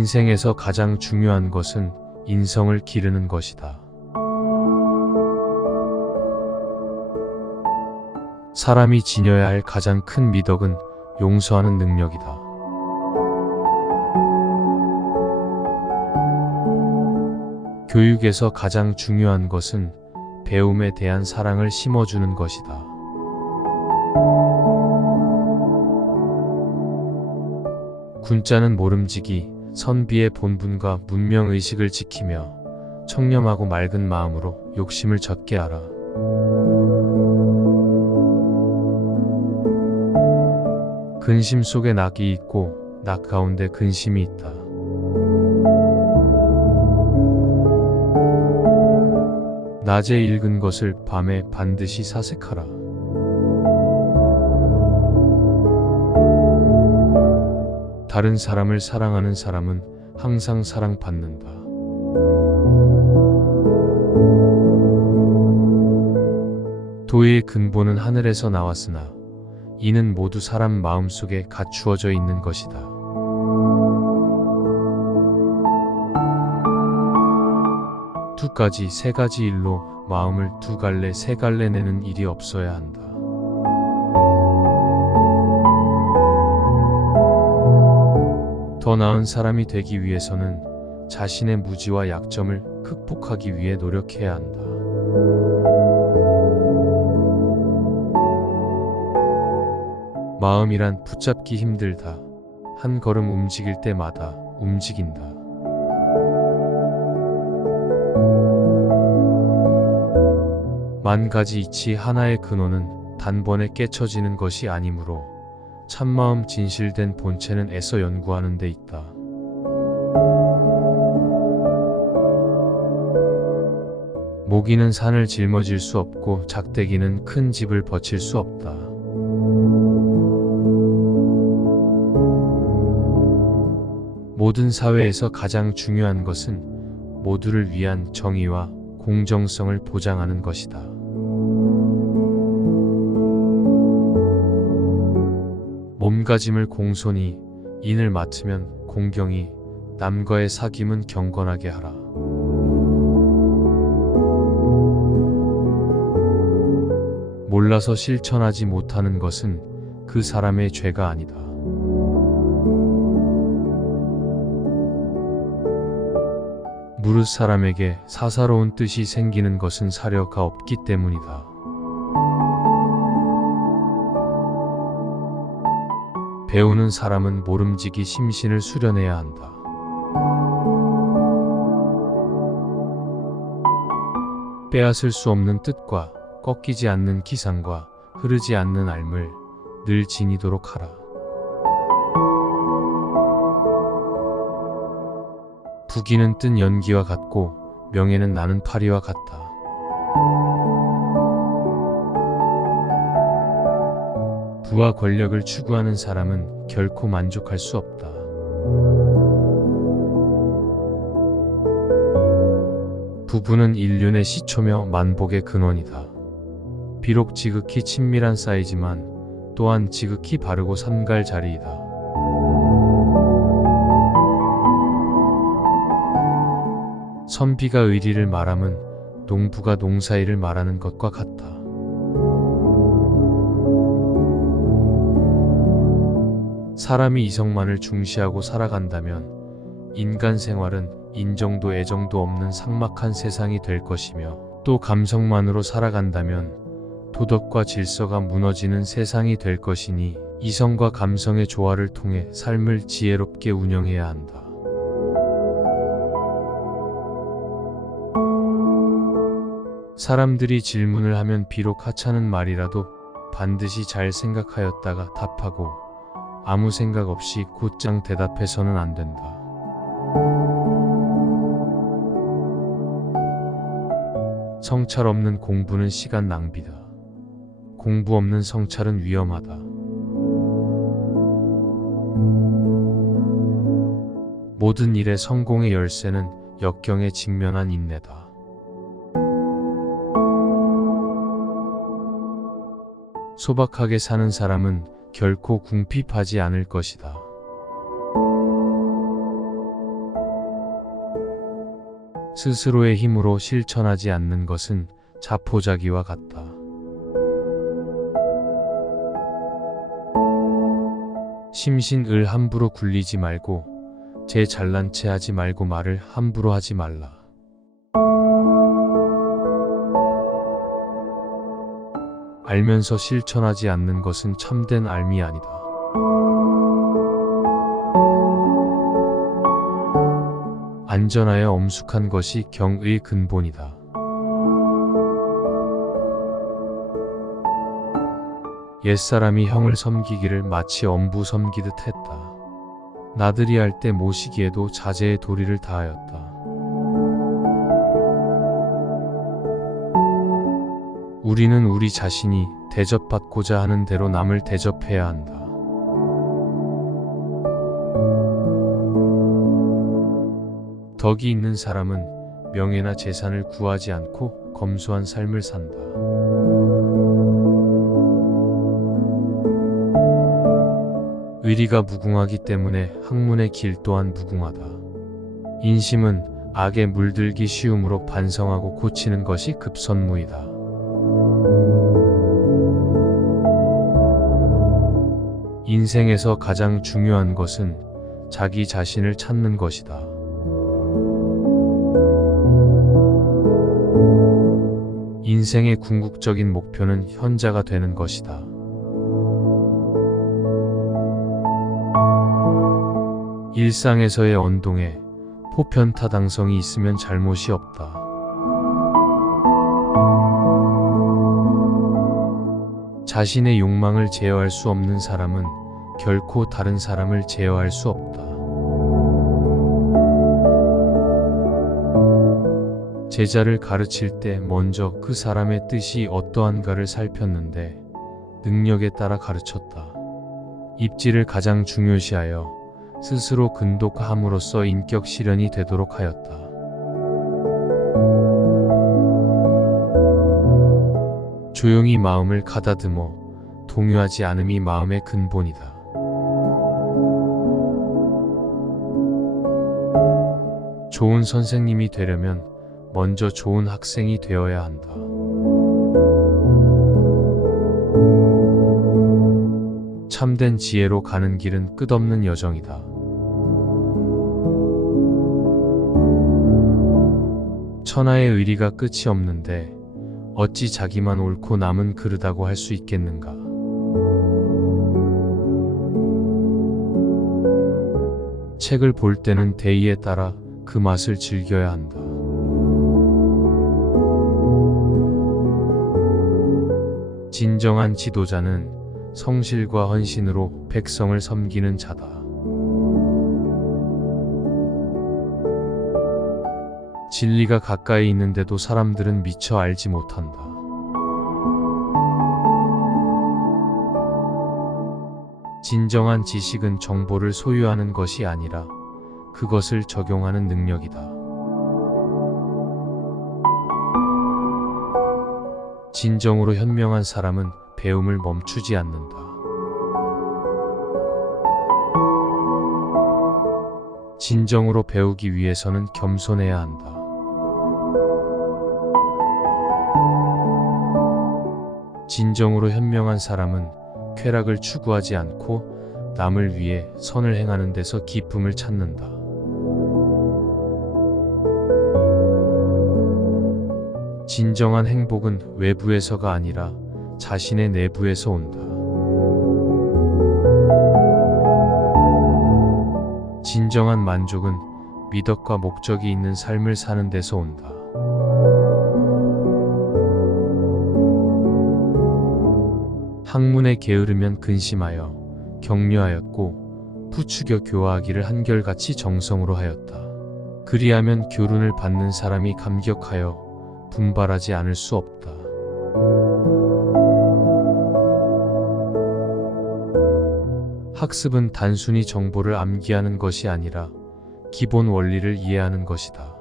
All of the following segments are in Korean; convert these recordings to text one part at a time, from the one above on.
인생에서 가장 중요한 것은 인성을 기르는 것이다. 사람이 지녀야 할 가장 큰 미덕은 용서하는 능력이다. 교육에서 가장 중요한 것은 배움에 대한 사랑을 심어주는 것이다. 군자는 모름지기, 선비의 본분과 문명의식을 지키며 청렴하고 맑은 마음으로 욕심을 젖게 하라. 근심 속에 낙이 있고 낙 가운데 근심이 있다. 낮에 읽은 것을 밤에 반드시 사색하라. 다른 사람을 사랑하는 사람은 항상 사랑받는다. 도의 근본은 하늘에서 나왔으나 이는 모두 사람 마음속에 갖추어져 있는 것이다. 두 가지, 세 가지 일로 마음을 두 갈래, 세 갈래 내는 일이 없어야 한다. 더 나은 사람이 되기 위해서는 자신의 무지와 약점을 극복하기 위해 노력해야 한다. 마음이란 붙잡기 힘들다. 한 걸음 움직일 때마다 움직인다. 만 가지 이치 하나의 근원은 단번에 깨쳐지는 것이 아니므로 참마음 진실된 본체는 애써 연구하는 데 있다. 모기는 산을 짊어질 수 없고 작대기는 큰 집을 버틸 수 없다. 모든 사회에서 가장 중요한 것은 모두를 위한 정의와 공정성을 보장하는 것이다. 몸가짐을 공손히, 인을 맡으면 공경히, 남과의 사귐은 경건하게 하라. 몰라서 실천하지 못하는 것은 그 사람의 죄가 아니다. 무릇 사람에게 사사로운 뜻이 생기는 것은 사려가 없기 때문이다. 배우는 사람은 모름지기 심신을 수련해야 한다. 빼앗을 수 없는 뜻과 꺾이지 않는 기상과 흐르지 않는 알을 늘 지니도록 하라. 부귀는 뜬 연기와 같고 명예는 나는 파리와 같다. 부와 권력을 추구하는 사람은 결코 만족할 수 없다. 부부는 인륜의 시초며 만복의 근원이다. 비록 지극히 친밀한 사이지만 또한 지극히 바르고 삼갈 자리이다. 선비가 의리를 말함은 농부가 농사일을 말하는 것과 같다. 사람이 이성만을 중시하고 살아간다면 인간 생활은 인정도 애정도 없는 삭막한 세상이 될 것이며, 또 감성만으로 살아간다면 도덕과 질서가 무너지는 세상이 될 것이니 이성과 감성의 조화를 통해 삶을 지혜롭게 운영해야 한다. 사람들이 질문을 하면 비록 하찮은 말이라도 반드시 잘 생각하였다가 답하고 아무 생각 없이 곧장 대답해서는 안 된다. 성찰 없는 공부는 시간 낭비다. 공부 없는 성찰은 위험하다. 모든 일의 성공의 열쇠는 역경에 직면한 인내다. 소박하게 사는 사람은 결코 궁핍하지 않을 것이다. 스스로의 힘으로 실천하지 않는 것은 자포자기와 같다. 심신을 함부로 굴리지 말고 제 잘난 체 하지 말고 말을 함부로 하지 말라. 알면서 실천하지 않는 것은 참된 알미 아니다. 안전하여 엄숙한 것이 경의 근본이다. 옛사람이 형을 섬기기를 마치 엄부 섬기듯 했다. 나들이 할 때 모시기에도 자제의 도리를 다하였다. 우리는 우리 자신이 대접받고자 하는 대로 남을 대접해야 한다. 덕이 있는 사람은 명예나 재산을 구하지 않고 검소한 삶을 산다. 의리가 무궁하기 때문에 학문의 길 또한 무궁하다. 인심은 악에 물들기 쉬움으로 반성하고 고치는 것이 급선무이다. 인생에서 가장 중요한 것은 자기 자신을 찾는 것이다. 인생의 궁극적인 목표는 현자가 되는 것이다. 일상에서의 언동에 포편타당성이 있으면 잘못이 없다. 자신의 욕망을 제어할 수 없는 사람은 결코 다른 사람을 제어할 수 없다. 제자를 가르칠 때 먼저 그 사람의 뜻이 어떠한가를 살폈는데 능력에 따라 가르쳤다. 입지를 가장 중요시하여 스스로 근독함으로써 인격 실현이 되도록 하였다. 조용히 마음을 가다듬어 동요하지 않음이 마음의 근본이다. 좋은 선생님이 되려면 먼저 좋은 학생이 되어야 한다. 참된 지혜로 가는 길은 끝없는 여정이다. 천하의 의리가 끝이 없는데 어찌 자기만 옳고 남은 그르다고 할 수 있겠는가? 책을 볼 때는 대의에 따라 그 맛을 즐겨야 한다. 진정한 지도자는 성실과 헌신으로 백성을 섬기는 자다. 진리가 가까이 있는데도 사람들은 미처 알지 못한다. 진정한 지식은 정보를 소유하는 것이 아니라 그것을 적용하는 능력이다. 진정으로 현명한 사람은 배움을 멈추지 않는다. 진정으로 배우기 위해서는 겸손해야 한다. 진정으로 현명한 사람은 쾌락을 추구하지 않고 남을 위해 선을 행하는 데서 기쁨을 찾는다. 진정한 행복은 외부에서가 아니라 자신의 내부에서 온다. 진정한 만족은 미덕과 목적이 있는 삶을 사는 데서 온다. 학문에 게으르면 근심하여 격려하였고 부추겨 교화하기를 한결같이 정성으로 하였다. 그리하면 교훈을 받는 사람이 감격하여 분발하지 않을 수 없다. 학습은 단순히 정보를 암기하는 것이 아니라 기본 원리를 이해하는 것이다.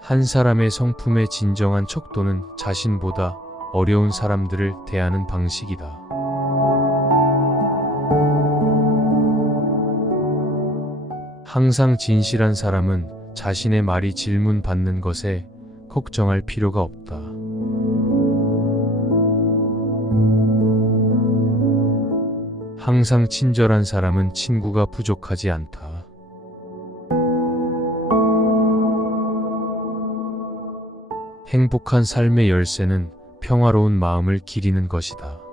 한 사람의 성품의 진정한 척도는 자신보다 어려운 사람들을 대하는 방식이다. 항상 진실한 사람은 자신의 말이 질문받는 것에 걱정할 필요가 없다. 항상 친절한 사람은 친구가 부족하지 않다. 행복한 삶의 열쇠는 평화로운 마음을 기리는 것이다.